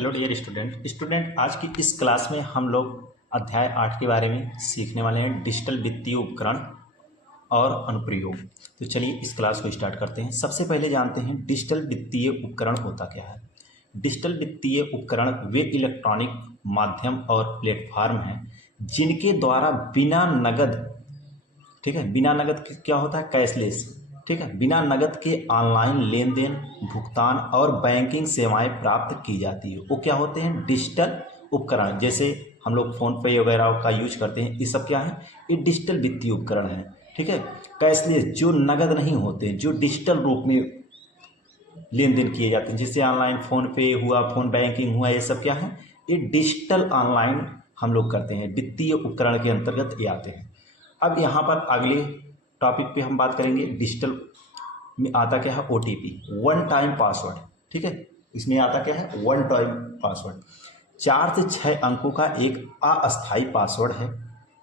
Hello dear student आज की इस क्लास में हम लोग अध्याय 8 के बारे में सीखने वाले हैं, डिजिटल वित्तीय उपकरण और अनुप्रयोग। तो चलिए इस क्लास को स्टार्ट करते हैं। सबसे पहले जानते हैं डिजिटल वित्तीय उपकरण होता क्या है। डिजिटल वित्तीय उपकरण वे इलेक्ट्रॉनिक माध्यम और प्लेटफॉर्म हैं जिनके द्वारा बिना नगद, ठीक है, बिना नगद क्या होता है, कैशलेस, ठीक है, बिना नगद के ऑनलाइन लेन देन, भुगतान और बैंकिंग सेवाएं प्राप्त की जाती है। वो क्या होते हैं, डिजिटल उपकरण। जैसे हम लोग फ़ोन पे वगैरह का यूज करते हैं, ये सब क्या है, ये डिजिटल वित्तीय उपकरण है। ठीक है, कैशलेस जो नगद नहीं होते, जो डिजिटल रूप में लेन देन किए जाते हैं, जैसे ऑनलाइन फ़ोन पे हुआ, फ़ोन बैंकिंग हुआ, ये सब क्या है, ये डिजिटल ऑनलाइन हम लोग करते हैं, वित्तीय उपकरण के अंतर्गत ये आते हैं। अब यहाँ पर अगले टॉपिक पे हम बात करेंगे। डिजिटल में आता क्या है, OTP, वन टाइम पासवर्ड। ठीक है, इसमें आता क्या है, वन टाइम पासवर्ड। 4 से 6 अंकों का एक अस्थायी पासवर्ड है,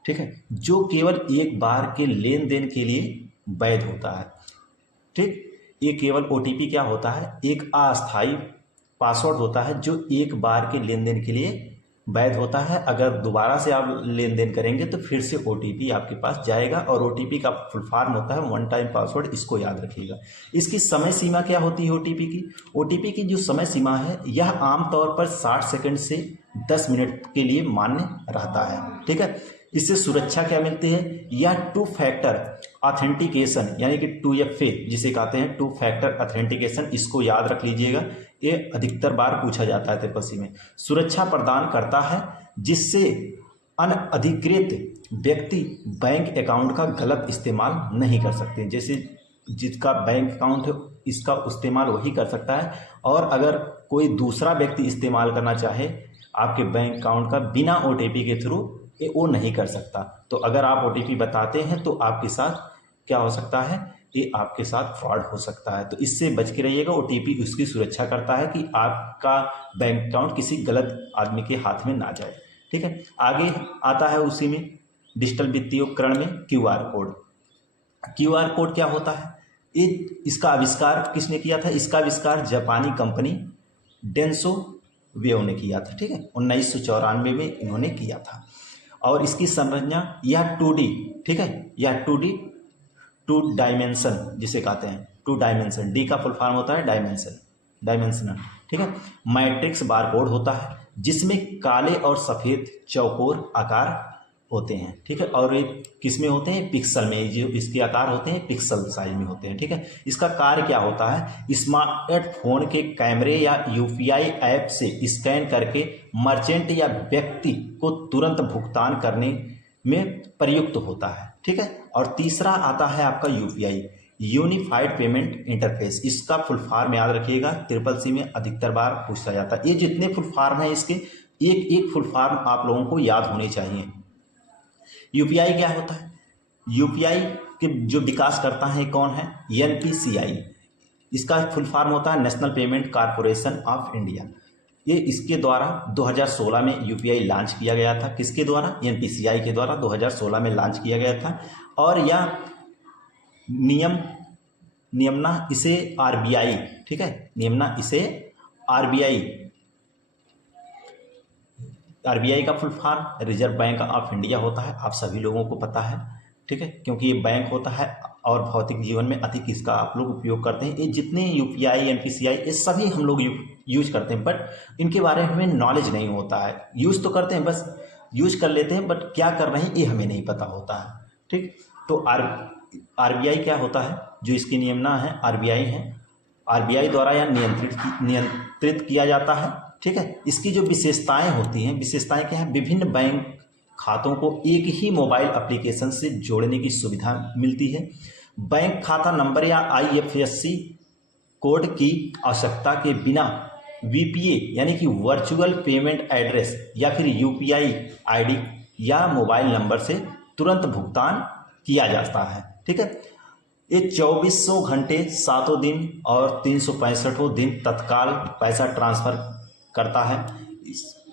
ठीक है, जो केवल एक बार के लेन देन के लिए वैध होता है। ठीक, ये केवल OTP क्या होता है, एक अस्थायी पासवर्ड होता है जो एक बार के लेन देन के लिए वैध होता है। अगर दोबारा से आप लेन देन करेंगे तो फिर से OTP आपके पास जाएगा, और OTP का फुल फॉर्म होता है वन टाइम पासवर्ड, इसको याद रखिएगा। इसकी समय सीमा क्या होती है OTP की जो समय सीमा है, यह आमतौर पर 60 सेकंड से 10 मिनट के लिए मान्य रहता है। ठीक है, इससे सुरक्षा क्या मिलती है, यह 2 फैक्टर ऑथेंटिकेशन यानी कि 2FA जिसे कहते हैं, 2 फैक्टर ऑथेंटिकेशन, इसको याद रख लीजिएगा। ये अधिकतर बार पूछा जाता है TPSSC में। सुरक्षा प्रदान करता है जिससे अनधिकृत व्यक्ति बैंक अकाउंट का गलत इस्तेमाल नहीं कर सकते। जैसे जिसका बैंक अकाउंट है, इसका इस्तेमाल वही कर सकता है, और अगर कोई दूसरा व्यक्ति इस्तेमाल करना चाहे आपके बैंक अकाउंट का बिना OTP के थ्रू, ये वो नहीं कर सकता। तो अगर आप OTP बताते हैं तो आपके साथ क्या हो सकता है, ये आपके साथ फ्रॉड हो सकता है। तो इससे बच के रहिएगा। OTP उसकी सुरक्षा करता है कि आपका बैंक अकाउंट किसी गलत आदमी के हाथ में ना जाए। ठीक है, आगे आता है उसी में डिजिटल वित्तीय उपकरण में QR कोड। QR कोड क्या होता है, ये इसका आविष्कार किसने किया था, इसका आविष्कार जापानी कंपनी डेंसो वेव ने किया था। ठीक है, 1994 में इन्होंने किया था। और इसकी संरचना यह 2D, ठीक है, यह 2D 2 डायमेंशन जिसे कहते हैं, 2 डायमेंशन, D का फुल फॉर्म होता है डायमेंशनल। ठीक है, मैट्रिक्स बारकोड होता है जिसमें काले और सफ़ेद चौकोर आकार होते हैं। ठीक है, और ये किस में होते हैं, पिक्सल में, जो इसके आकार होते हैं पिक्सल साइज में होते हैं। ठीक है, इसका कार्य क्या होता है, स्मार्टफोन के कैमरे या UPI ऐप से स्कैन करके मर्चेंट या व्यक्ति को तुरंत भुगतान करने में प्रयुक्त होता है। ठीक है, और तीसरा आता है आपका UPI, यूनिफाइड पेमेंट इंटरफेस। इसका फुल फॉर्म याद रखिएगा, TPSSC में अधिकतर बार पूछा जाता है। ये जितने फुल फॉर्म है इसके, एक एक फुल फॉर्म आप लोगों को याद होने चाहिए। UPI क्या होता है, UPI के जो विकास करता है कौन है, NPCI। इसका फुल फॉर्म होता है national payment corporation of India. ये इसके द्वारा 2016 में UPI लॉन्च किया गया था। किसके द्वारा, NPCI के द्वारा 2016 में लॉन्च किया गया था। और यह नियमना इसे RBI, ठीक है, नियमना इसे RBI का full form reserve bank of India होता है। आप सभी लोगों को पता है, ठीक है, क्योंकि ये बैंक होता है और भौतिक जीवन में अधिक इसका आप लोग उपयोग करते हैं। ये जितने UPI NPCI ये सभी हम लोग यूज करते हैं, बट इनके बारे में हमें नॉलेज नहीं होता है। यूज तो करते हैं, बस यूज कर लेते हैं, बट क्या कर रहे हैं ये हमें नहीं पता होता है। ठीक, तो RBI क्या होता है, जो इसकी नियमना है RBI है, RBI द्वारा यह नियंत्रित किया जाता है। ठीक है, इसकी जो विशेषताएं होती हैं, विशेषताएं क्या है, विभिन्न बैंक खातों को एक ही मोबाइल एप्लीकेशन से जोड़ने की सुविधा मिलती है। बैंक खाता नंबर या IFSC कोड की आवश्यकता के बिना VPA यानी कि वर्चुअल पेमेंट एड्रेस या फिर UPI ID या मोबाइल नंबर से तुरंत भुगतान किया जाता है। ठीक है, ये 2400 घंटे 7 दिन और 365 दिन तत्काल पैसा ट्रांसफ़र करता है,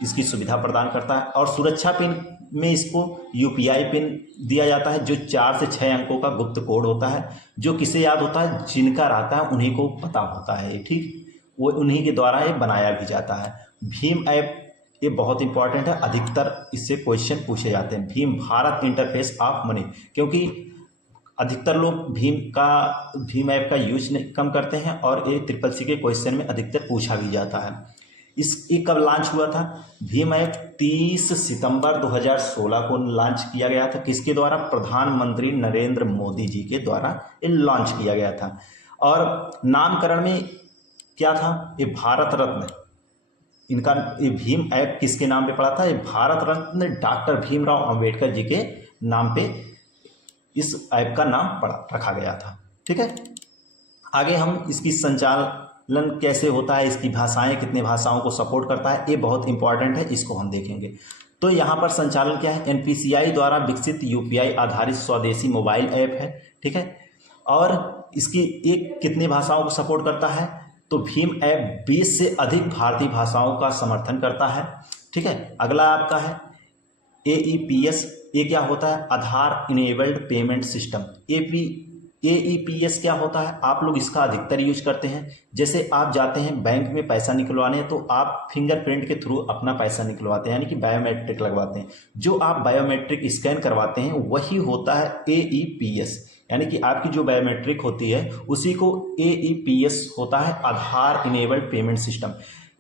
इसकी सुविधा प्रदान करता है। और सुरक्षा पिन में इसको UPI पिन दिया जाता है, जो 4 से 6 अंकों का गुप्त कोड होता है, जो किसे याद होता है, जिनका रहता है उन्हीं को पता होता है। ठीक, वो उन्हीं के द्वारा ये बनाया भी जाता है। भीम ऐप ये बहुत इंपॉर्टेंट है, अधिकतर इससे क्वेश्चन पूछे जाते हैं। Bhim Bharat interface of money, क्योंकि अधिकतर लोग भीम ऐप का यूज कम करते हैं और ये CCC के क्वेश्चन में अधिकतर पूछा भी जाता है। ये कब लॉन्च हुआ था? भीम ऐप 30 सितंबर 2016 को लॉन्च किया गया था। किसके द्वारा? प्रधानमंत्री नरेंद्र मोदी जी के द्वारा ये लॉन्च किया गया था। और नामकरण में क्या था? ये भारत रत्न, इनका ये भीम ऐप किसके नाम पे पड़ा था? ये भारत रत्न डॉक्टर भीमराव अंबेडकर जी के नाम पे इस ऐप का नाम रखा गया था। ठीक है, आगे हम इसकी संचालन कैसे होता है, इसकी भाषाएं कितने भाषाओं को सपोर्ट करता है, ये बहुत इंपॉर्टेंट है, इसको हम देखेंगे। तो यहाँ पर संचालन क्या है? NPCI द्वारा विकसित UPI आधारित स्वदेशी मोबाइल ऐप है। ठीक है, और इसकी एक कितनी भाषाओं को सपोर्ट करता है? तो भीम ऐप 20 से अधिक भारतीय भाषाओं का समर्थन करता है। ठीक है, अगला आपका है AEPS। ये क्या होता है? आधार इनेबल्ड पेमेंट सिस्टम। AEPS क्या होता है? आप लोग इसका अधिकतर यूज करते हैं। जैसे आप जाते हैं बैंक में पैसा निकलवाने, तो आप फिंगरप्रिंट के थ्रू अपना पैसा निकलवाते हैं, यानी कि बायोमेट्रिक लगवाते हैं। जो आप बायोमेट्रिक स्कैन करवाते हैं वही होता है AEPS, यानी कि आपकी जो बायोमेट्रिक होती है उसी को AEPS होता है, आधार इनेबल्ड पेमेंट सिस्टम।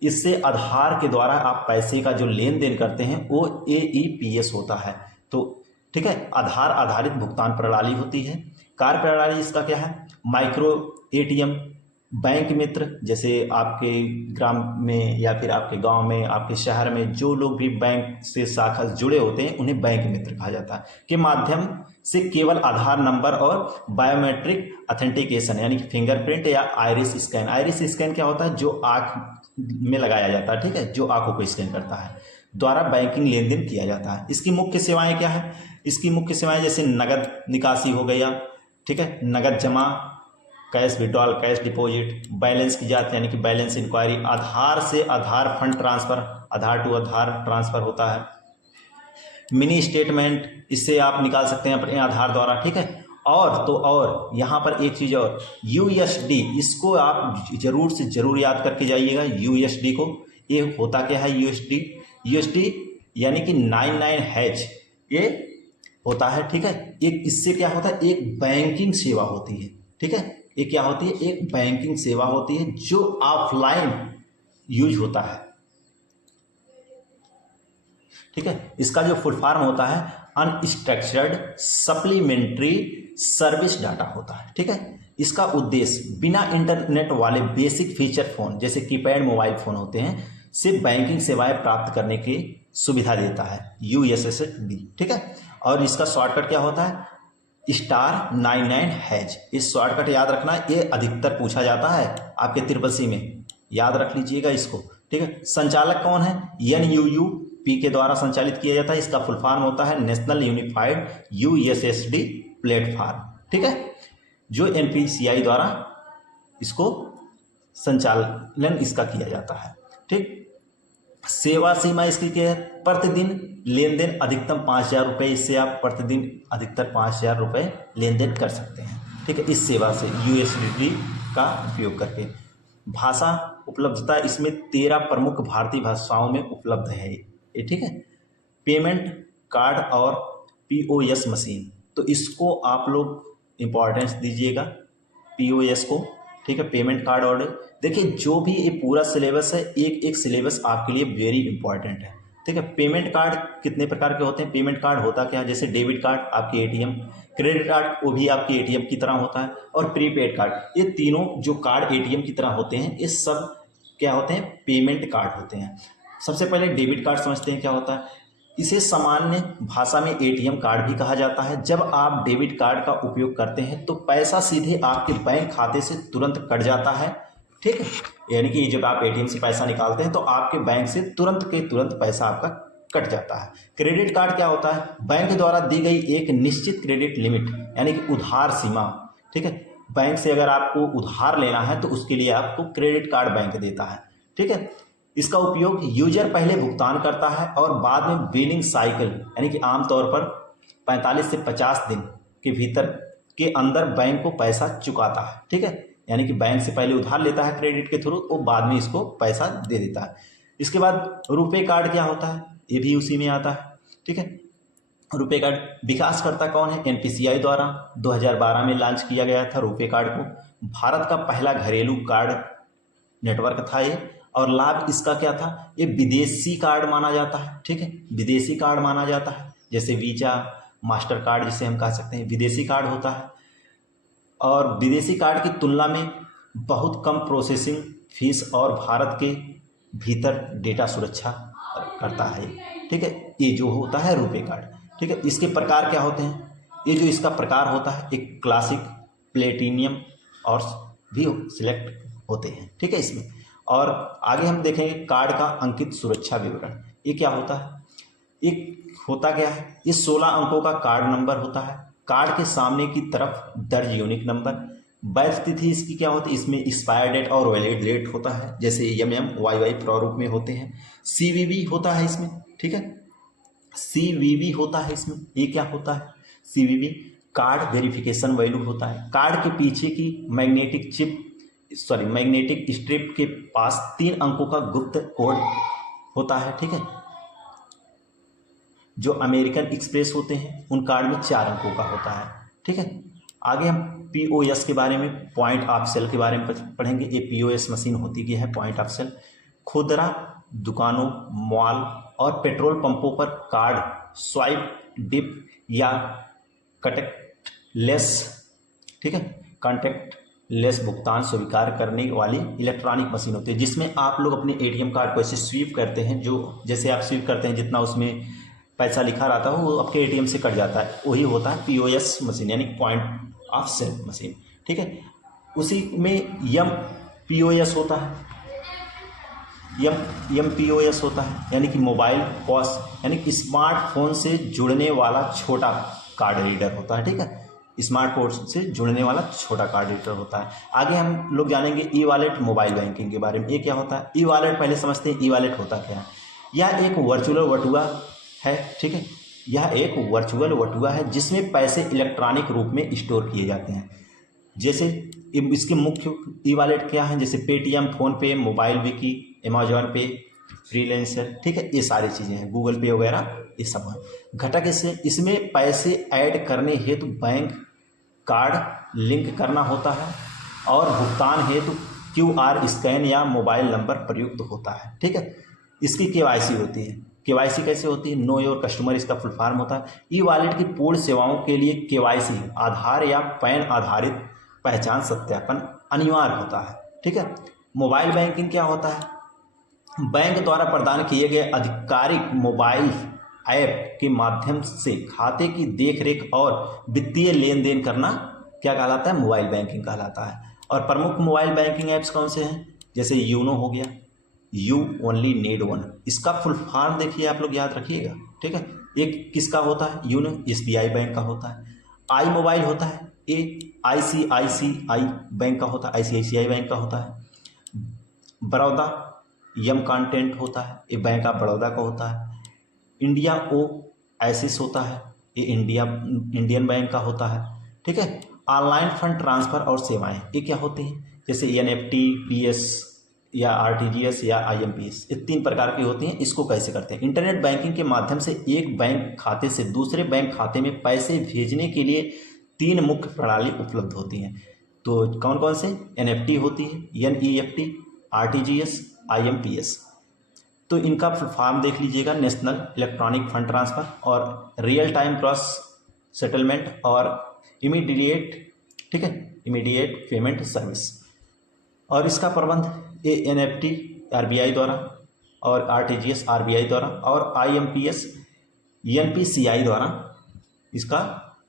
इससे आधार के द्वारा आप पैसे का जो लेन देन करते हैं वो AEPS होता है। तो ठीक है, आधार आधारित भुगतान प्रणाली होती है। कार्य प्रणाली इसका क्या है? माइक्रो ATM, बैंक मित्र, जैसे आपके ग्राम में या फिर आपके गांव में, आपके शहर में जो लोग भी बैंक से शाखा जुड़े होते हैं उन्हें बैंक मित्र कहा जाता है, के माध्यम से केवल आधार नंबर और बायोमेट्रिक ऑथेंटिकेशन, यानी कि फिंगरप्रिंट या आइरिस स्कैन। आइरिस स्कैन क्या होता है? जो आँख में लगाया जाता है, ठीक है, जो आंखों को स्कैन करता है, द्वारा बैंकिंग लेन देन किया जाता है। इसकी मुख्य सेवाएं क्या है? इसकी मुख्य सेवाएं जैसे नगद निकासी हो गया, ठीक है, नगद जमा, cash withdrawal, cash deposit, balance की जांच यानी कि बैलेंस इंक्वायरी, आधार से Aadhaar fund transfer, Aadhaar to Aadhaar transfer होता है, मिनी स्टेटमेंट, इससे आप निकाल सकते हैं अपने आधार द्वारा। ठीक है, और यहाँ पर एक चीज़ और, USD, इसको आप जरूर से जरूर याद करके जाइएगा। USD को, ये होता क्या है? USD यानी कि 99H ये होता है। ठीक है, एक इससे क्या होता है? एक बैंकिंग सेवा होती है। ठीक है, ये क्या होती है? एक बैंकिंग सेवा होती है जो ऑफलाइन यूज होता है। ठीक है, इसका जो फुल फॉर्म होता है अनस्ट्रक्चर्ड सप्लीमेंट्री सर्विस डाटा होता है। ठीक है, इसका उद्देश्य बिना इंटरनेट वाले बेसिक फीचर फोन, जैसे कीपैड मोबाइल फोन होते हैं, से बैंकिंग सेवाएं प्राप्त करने की सुविधा देता है, USSD। ठीक है, और इसका शॉर्टकट क्या होता है? *99#। इस शॉर्टकट याद रखना, ये अधिकतर पूछा जाता है आपके CCC में, याद रख लीजिएगा इसको। ठीक है, संचालक कौन है? NUUP के द्वारा संचालित किया जाता है। इसका फुल फॉर्म होता है नेशनल यूनिफाइड USSD प्लेटफॉर्म। ठीक है, जो NPCI द्वारा इसको संचालन इसका किया जाता है। ठीक, सेवा सीमा इसकी क्या है? प्रतिदिन लेन देन अधिकतम 5,000 रुपये, इससे आप प्रतिदिन अधिकतर 5,000 रुपये लेन देन कर सकते हैं। ठीक है, इस सेवा से USSD का उपयोग करके। भाषा उपलब्धता इसमें 13 प्रमुख भारतीय भाषाओं में उपलब्ध है ये। ठीक है, पेमेंट कार्ड और POS मशीन, तो इसको आप लोग इम्पोर्टेंस दीजिएगा, POS को। ठीक है, पेमेंट कार्ड और देखिए जो भी ये पूरा सिलेबस है, एक एक सिलेबस आपके लिए वेरी इंपॉर्टेंट है। ठीक है, पेमेंट कार्ड कितने प्रकार के होते हैं? पेमेंट कार्ड होता क्या है? जैसे डेबिट कार्ड आपके ATM, क्रेडिट कार्ड वो भी आपके ATM की तरह होता है, और प्रीपेड कार्ड, ये तीनों जो कार्ड ATM की तरह होते हैं, ये सब क्या होते हैं? पेमेंट कार्ड होते हैं। सबसे पहले डेबिट कार्ड समझते हैं क्या होता है। इसे सामान्य भाषा में ATM कार्ड भी कहा जाता है। जब आप डेबिट कार्ड का उपयोग करते हैं तो पैसा सीधे आपके बैंक खाते से तुरंत कट जाता है। ठीक है, यानी कि जब आप ATM से पैसा निकालते हैं तो आपके बैंक से तुरंत के तुरंत पैसा आपका कट जाता है। क्रेडिट कार्ड क्या होता है? बैंक द्वारा दी गई एक निश्चित क्रेडिट लिमिट, यानी कि उधार सीमा। ठीक है, बैंक से अगर आपको उधार लेना है तो उसके लिए आपको क्रेडिट कार्ड बैंक देता है। ठीक है, इसका उपयोग यूजर पहले भुगतान करता है और बाद में बिलिंग साइकिल, यानी कि आमतौर पर 45 से 50 दिन के भीतर के अंदर बैंक को पैसा चुकाता है। ठीक है, यानी कि बैंक से पहले उधार लेता है क्रेडिट के थ्रू, वो बाद में इसको पैसा दे देता है। इसके बाद रुपे कार्ड क्या होता है, ये भी उसी में आता है। ठीक है, रुपे कार्ड विकासकर्ता कौन है, एनपीसीआई द्वारा 2012 में लॉन्च किया गया था रुपे कार्ड को। भारत का पहला घरेलू कार्ड नेटवर्क था ये, और लाभ इसका क्या था, ये विदेशी कार्ड माना जाता है। ठीक है, विदेशी कार्ड माना जाता है, जैसे वीजा, मास्टर कार्ड जिसे हम कह सकते हैं, विदेशी कार्ड होता है। और विदेशी कार्ड की तुलना में बहुत कम प्रोसेसिंग फीस और भारत के भीतर डेटा सुरक्षा करता है। ठीक है, ये जो होता है रुपे कार्ड। ठीक है, इसके प्रकार क्या होते हैं, ये जो इसका प्रकार होता है, एक क्लासिक, प्लेटिनियम और भी सिलेक्ट होते हैं। ठीक है, इसमें और आगे हम देखेंगे कार्ड का अंकित सुरक्षा विवरण। ये क्या होता है, एक होता क्या है, ये 16 अंकों का कार्ड नंबर होता है। कार्ड के सामने की तरफ दर्ज यूनिक नंबर, वैध तिथि इसकी क्या होती है, इसमें एक्सपायर डेट और वैलिड डेट होता है, जैसे YY प्रारूप में होते हैं। CVV होता है इसमें। ठीक है, CVV होता है इसमें। ये क्या होता है, CVV कार्ड वेरिफिकेशन वैल्यू होता है। कार्ड के पीछे की मैग्नेटिक स्ट्रिप के पास 3 अंकों का गुप्त कोड होता है। ठीक है, जो अमेरिकन एक्सप्रेस होते हैं उन कार्ड में 4 अंकों का होता है। ठीक है, आगे हम POS के बारे में, पॉइंट ऑफ सेल के बारे में पढ़ेंगे। ये POS मशीन होती है पॉइंट ऑफ सेल। खुदरा दुकानों, मॉल और पेट्रोल पंपों पर कार्ड स्वाइप, डिप या कॉन्टैक्टलेस, ठीक है, कॉन्टैक्टलेस भुगतान स्वीकार करने वाली इलेक्ट्रॉनिक मशीन होती है, जिसमें आप लोग अपने ATM कार्ड को ऐसे स्वीप करते हैं, जो जैसे आप स्वीप करते हैं जितना उसमें पैसा लिखा रहता है वो आपके ATM से कट जाता है, वही होता है POS मशीन, यानी पॉइंट ऑफ सेल मशीन। ठीक है, उसी में POS होता है, POS होता है, यानी कि मोबाइल पॉस, यानी कि स्मार्टफोन से जुड़ने वाला छोटा कार्ड रीडर होता है। ठीक है, स्मार्टफोन से जुड़ने वाला छोटा कार्ड रीडर होता है। आगे हम लोग जानेंगे E-वॉलेट मोबाइल बैंकिंग के बारे में। ये क्या होता है, E-वॉलेट पहले समझते हैं E-वॉलेट होता क्या है। यह एक वर्चुअल वटुआ है। ठीक है, यह एक वर्चुअल वटुआ है जिसमें पैसे इलेक्ट्रॉनिक रूप में स्टोर किए जाते हैं। जैसे इसके मुख्य E-वॉलेट क्या है, जैसे Paytm, PhonePe, mobile Vicky, Amazon पे, फ्रीलांसर। ठीक है, ये सारी चीज़ें हैं, गूगल पे वगैरह ये सब है। घटक इसमें पैसे ऐड करने हेतु बैंक कार्ड लिंक करना होता है और भुगतान हेतु QR स्कैन या मोबाइल नंबर प्रयुक्त होता है। ठीक है, इसकी KYC होती है। KYC कैसे होती है, नो योर कस्टमर इसका फुल फॉर्म होता है। E-वॉलेट की पूर्ण सेवाओं के लिए KYC आधार या पैन आधारित पहचान सत्यापन अनिवार्य होता है। ठीक है, मोबाइल बैंकिंग क्या होता है, बैंक द्वारा प्रदान किए गए आधिकारिक मोबाइल ऐप के माध्यम से खाते की देखरेख और वित्तीय लेन देन करना क्या कहलाता है, मोबाइल बैंकिंग कहलाता है। और प्रमुख मोबाइल बैंकिंग ऐप्स कौन से हैं, जैसे यूनो हो गया, यू ओनली नीड वन, इसका फुल फॉर्म देखिए आप लोग याद रखिएगा। ठीक है, एक किसका होता है, यूनो SBI बैंक का होता है। आई मोबाइल होता है, ये ICICI बैंक का होता है, ICICI बैंक का होता है। बड़ौदा कंटेंट होता है, ये बैंक ऑफ बड़ौदा का होता है। इंडिया ओएसिस होता है, ये इंडियन बैंक का होता है। ठीक है, ऑनलाइन फंड ट्रांसफ़र और सेवाएं, ये क्या होती हैं, जैसे NEFT, PS या RTGS या IMPS, ये 3 प्रकार की होती हैं। इसको कैसे करते हैं, इंटरनेट बैंकिंग के माध्यम से एक बैंक खाते से दूसरे बैंक खाते में पैसे भेजने के लिए 3 मुख्य प्रणाली उपलब्ध होती हैं। तो कौन कौन से, NEFT होती है, NEFT, RTGS, IMPS। तो इनका फॉर्म देख लीजिएगा, नेशनल इलेक्ट्रॉनिक फंड ट्रांसफ़र और रियल टाइम ग्रॉस सेटलमेंट और इमीडिएट, ठीक है, इमीडिएट पेमेंट सर्विस। और इसका प्रबंध NEFT RBI द्वारा और RTGS RBI द्वारा और IMPS NPCI द्वारा इसका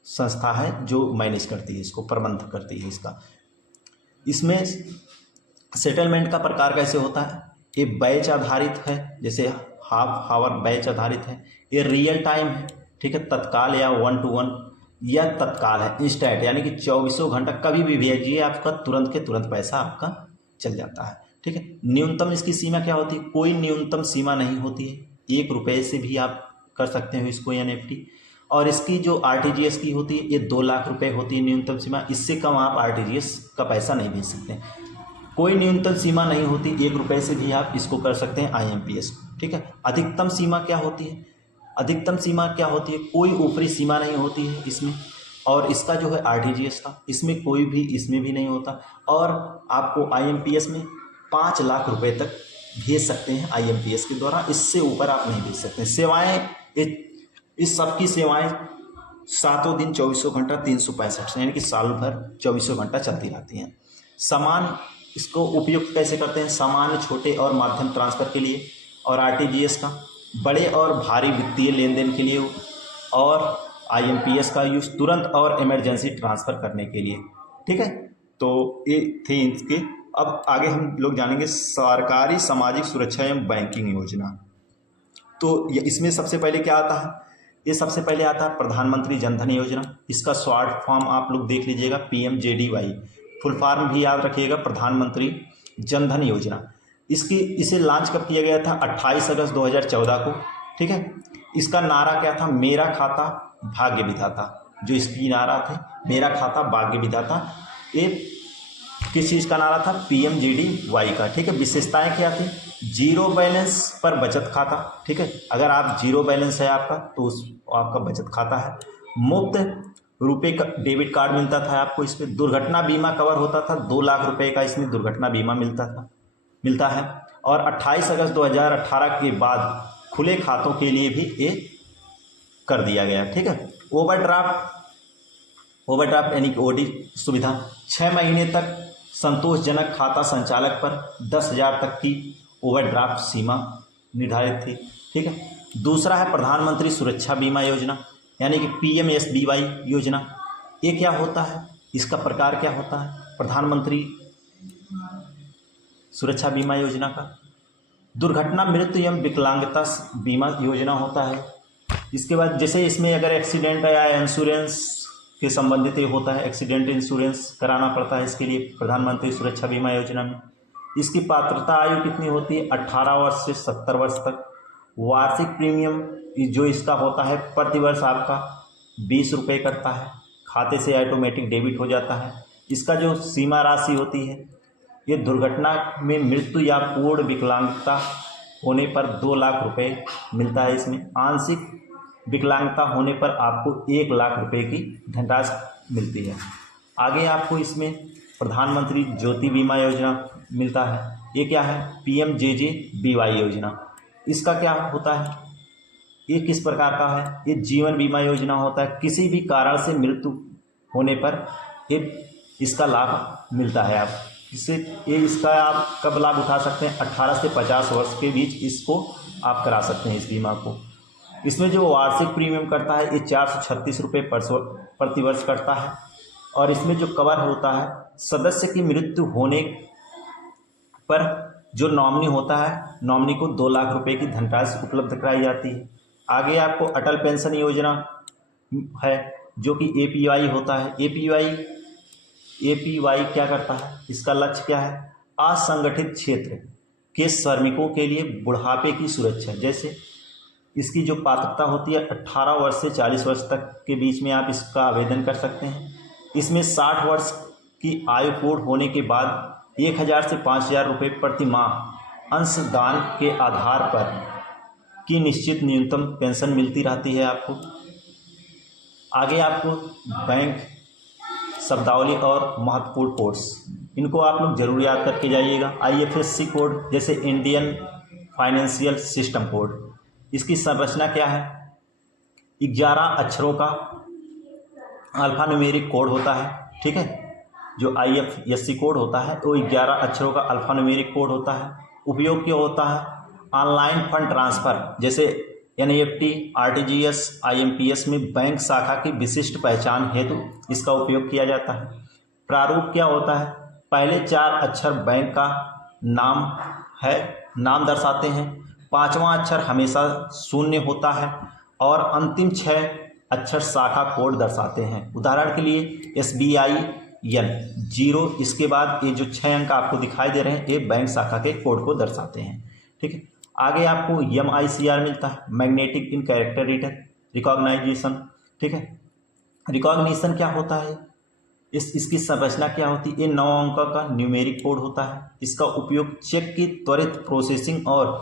संस्था है जो मैनेज करती है, इसको प्रबंध करती है इसका। इसमें सेटलमेंट का प्रकार कैसे होता है, ये बैच आधारित है, जैसे हाफ आवर बैच आधारित है। ये रियल टाइम है, ठीक है, तत्काल या 1 to 1 या तत्काल है, इंस्टेंट, यानी कि 24 घंटा कभी भी भेजिए आपका तुरंत के तुरंत पैसा आपका चल जाता है। ठीक है, न्यूनतम इसकी सीमा क्या होती है, कोई न्यूनतम सीमा नहीं होती है, 1 रुपये से भी आप कर सकते हो इसको NEFT। और इसकी जो आरटीजीएस की होती है ये 2 लाख रुपए होती है न्यूनतम सीमा। इससे कम आप आरटीजीएस का पैसा नहीं भेज सकते। कोई न्यूनतम सीमा नहीं होती, 1 रुपये से भी आप इसको कर सकते हैं आईएमपीएस को। ठीक है। अधिकतम सीमा क्या होती है? अधिकतम सीमा क्या होती है? कोई ऊपरी सीमा नहीं होती है इसमें। और इसका जो है आरटीजीएस का, इसमें कोई भी इसमें भी नहीं होता। और आपको आईएमपीएस में 5 लाख रुपए तक भेज सकते हैं आईएमपीएस के द्वारा, इससे ऊपर आप नहीं भेज सकते। सेवाएं, इस सब की सेवाएं सातों दिन 24 घंटा 365 यानी कि साल भर 24 घंटा चलती रहती हैं। समान इसको उपयुक्त कैसे करते हैं? सामान्य, छोटे और माध्यम ट्रांसफ़र के लिए, और आरटीजीएस का बड़े और भारी वित्तीय लेन देन के लिए, और आईएमपीएस का यूज़ तुरंत और इमरजेंसी ट्रांसफ़र करने के लिए। ठीक है। तो ये थे इसके। अब आगे हम लोग जानेंगे सरकारी सामाजिक सुरक्षा एवं बैंकिंग योजना। तो इसमें सबसे पहले क्या आता है? ये सबसे पहले आता है प्रधानमंत्री जनधन योजना। इसका शॉर्ट फॉर्म आप लोग देख लीजिएगा, PMJDY। फुल फॉर्म भी याद रखिएगा, प्रधानमंत्री जनधन योजना। इसे लॉन्च कब किया गया था? 28 अगस्त 2014 को। ठीक है। इसका नारा क्या था? मेरा खाता भाग्य विधाता। जो इसकी नारा थे, मेरा खाता भाग्य विधाता, ये किस चीज़ का नारा था? PMJDY का। ठीक है। विशेषताएं क्या थी? जीरो बैलेंस पर बचत खाता। ठीक है। अगर आप जीरो बैलेंस है आपका तो आपका बचत खाता है। मुफ्त रुपए का डेबिट कार्ड मिलता था आपको। इसमें दुर्घटना बीमा कवर होता था, 2 लाख रुपए का इसमें दुर्घटना बीमा मिलता है। और 28 अगस्त 2018 के बाद खुले खातों के लिए भी ये कर दिया गया। ठीक है। ओवरड्राफ्ट यानी कि ओडी सुविधा, 6 महीने तक संतोषजनक खाता संचालक पर 10,000 तक की ओवरड्राफ्ट सीमा निर्धारित थी। ठीक है। दूसरा है प्रधानमंत्री सुरक्षा बीमा योजना यानी कि PMSBY योजना। ये क्या होता है? इसका प्रकार क्या होता है? प्रधानमंत्री सुरक्षा बीमा योजना का दुर्घटना, मृत्यु एवं विकलांगता बीमा योजना होता है। इसके बाद जैसे इसमें अगर एक्सीडेंट या इंश्योरेंस के संबंधित होता है, एक्सीडेंट इंश्योरेंस कराना पड़ता है इसके लिए प्रधानमंत्री सुरक्षा बीमा योजना में। इसकी पात्रता आयु कितनी होती है? 18 वर्ष से 70 वर्ष तक। वार्षिक प्रीमियम जो इसका होता है प्रति वर्ष आपका 20 रुपये करता है। खाते से ऑटोमेटिक डेबिट हो जाता है। इसका जो सीमा राशि होती है, ये दुर्घटना में मृत्यु या पूर्ण विकलांगता होने पर 2 लाख रुपए मिलता है। इसमें आंशिक विकलांगता होने पर आपको 1 लाख रुपए की धनराशि मिलती है। आगे आपको इसमें प्रधानमंत्री ज्योति बीमा योजना मिलता है। ये क्या है? PMJJBY योजना। इसका क्या होता है? ये किस प्रकार का है? ये जीवन बीमा योजना होता है। किसी भी कारण से मृत्यु होने पर ये इसका लाभ मिलता है। आप इसका आप कब लाभ उठा सकते हैं? 18 से 50 वर्ष के बीच इसको आप करा सकते हैं, इस बीमा को। इसमें जो वार्षिक प्रीमियम करता है ये 436 रुपये प्रति वर्ष करता है। और इसमें जो कवर होता है, सदस्य की मृत्यु होने पर जो नॉमिनी होता है, नॉमिनी को 2 लाख रुपए की धनराशि उपलब्ध कराई जाती है। आगे आपको अटल पेंशन योजना है जो कि APY होता है। APY क्या करता है? इसका लक्ष्य क्या है? असंगठित क्षेत्र के श्रमिकों के लिए बुढ़ापे की सुरक्षा। जैसे इसकी जो पात्रता होती है 18 वर्ष से 40 वर्ष तक के बीच में आप इसका आवेदन कर सकते हैं। इसमें 60 वर्ष की आयु पूर्ण होने के बाद 1,000 से 5,000 रुपये प्रति माह अंशदान के आधार पर की निश्चित न्यूनतम पेंशन मिलती रहती है आपको। आगे आपको बैंक शब्दावली और महत्वपूर्ण कोड्स, इनको आप लोग जरूर याद करके जाइएगा। IFSC कोड जैसे इंडियन फाइनेंशियल सिस्टम कोड, इसकी संरचना क्या है? 11 अक्षरों का अल्फा न्यूमेरिक कोड होता है। ठीक है। जो IFSC कोड होता है वो 11 अक्षरों का अल्फा न्यूमेरिक कोड होता है। उपयोग क्यों होता है? ऑनलाइन फंड ट्रांसफ़र जैसे NEFT, RTGS, IMPS में बैंक शाखा की विशिष्ट पहचान हेतु इसका उपयोग किया जाता है। प्रारूप क्या होता है? पहले 4 अक्षर बैंक का नाम दर्शाते हैं। 5वां अक्षर हमेशा शून्य होता है और अंतिम 6 अक्षर शाखा कोड दर्शाते हैं। उदाहरण के लिए SBIN 0, इसके बाद ये जो 6 अंक आपको दिखाई दे रहे हैं ये बैंक शाखा के कोड को दर्शाते हैं। ठीक है। आगे आपको MICR मिलता है, magnetic in character reader recognization. ठीक है। रिकॉग्निशन क्या होता है, इसकी संरचना क्या होती है। ये 9 अंक का न्यूमेरिक कोड होता है। इसका उपयोग चेक की त्वरित प्रोसेसिंग और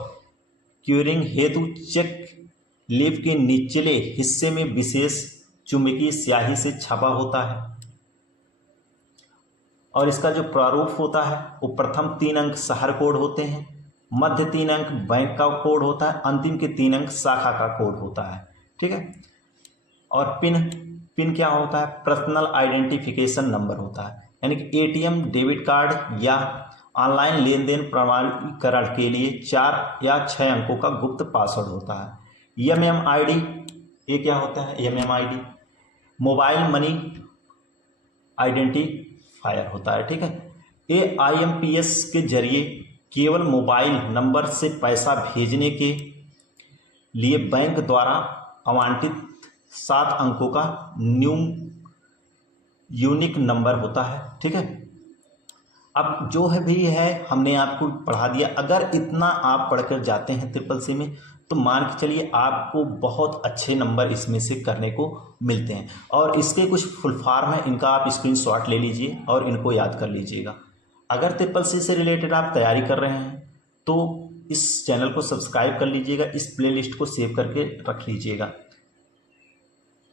क्यूरिंग हेतु चेक लीफ के निचले हिस्से में विशेष चुंबकीय स्याही से छपा होता है। और इसका जो प्रारूप होता है वो प्रथम 3 अंक शहर कोड होते हैं, मध्य 3 अंक बैंक का कोड होता है, अंतिम के 3 अंक शाखा का कोड होता है। ठीक है। और पिन क्या होता है, पर्सनल आइडेंटिफिकेशन नंबर होता है, यानी कि एटीएम, डेबिट कार्ड या ऑनलाइन लेन देन प्रमाणीकरण के लिए 4 या 6 अंकों का गुप्त पासवर्ड होता है। एमएमआईडी, ये क्या होता है, एमएमआईडी मोबाइल मनी आइडेंटिफायर होता है। ठीक है। ये आईएमपीएस के जरिए केवल मोबाइल नंबर से पैसा भेजने के लिए बैंक द्वारा आवंटित 7 अंकों का यूनिक नंबर होता है। ठीक है। अब जो है भी है हमने आपको पढ़ा दिया। अगर इतना आप पढ़कर जाते हैं ट्रिपल सी में तो मान के चलिए आपको बहुत अच्छे नंबर इसमें से करने को मिलते हैं। और इसके कुछ फुल फॉर्म है, इनका आप स्क्रीनशॉट ले लीजिए और इनको याद कर लीजिएगा। अगर ट्रिपल सी से रिलेटेड आप तैयारी कर रहे हैं तो इस चैनल को सब्सक्राइब कर लीजिएगा, इस प्लेलिस्ट को सेव करके रख लीजिएगा।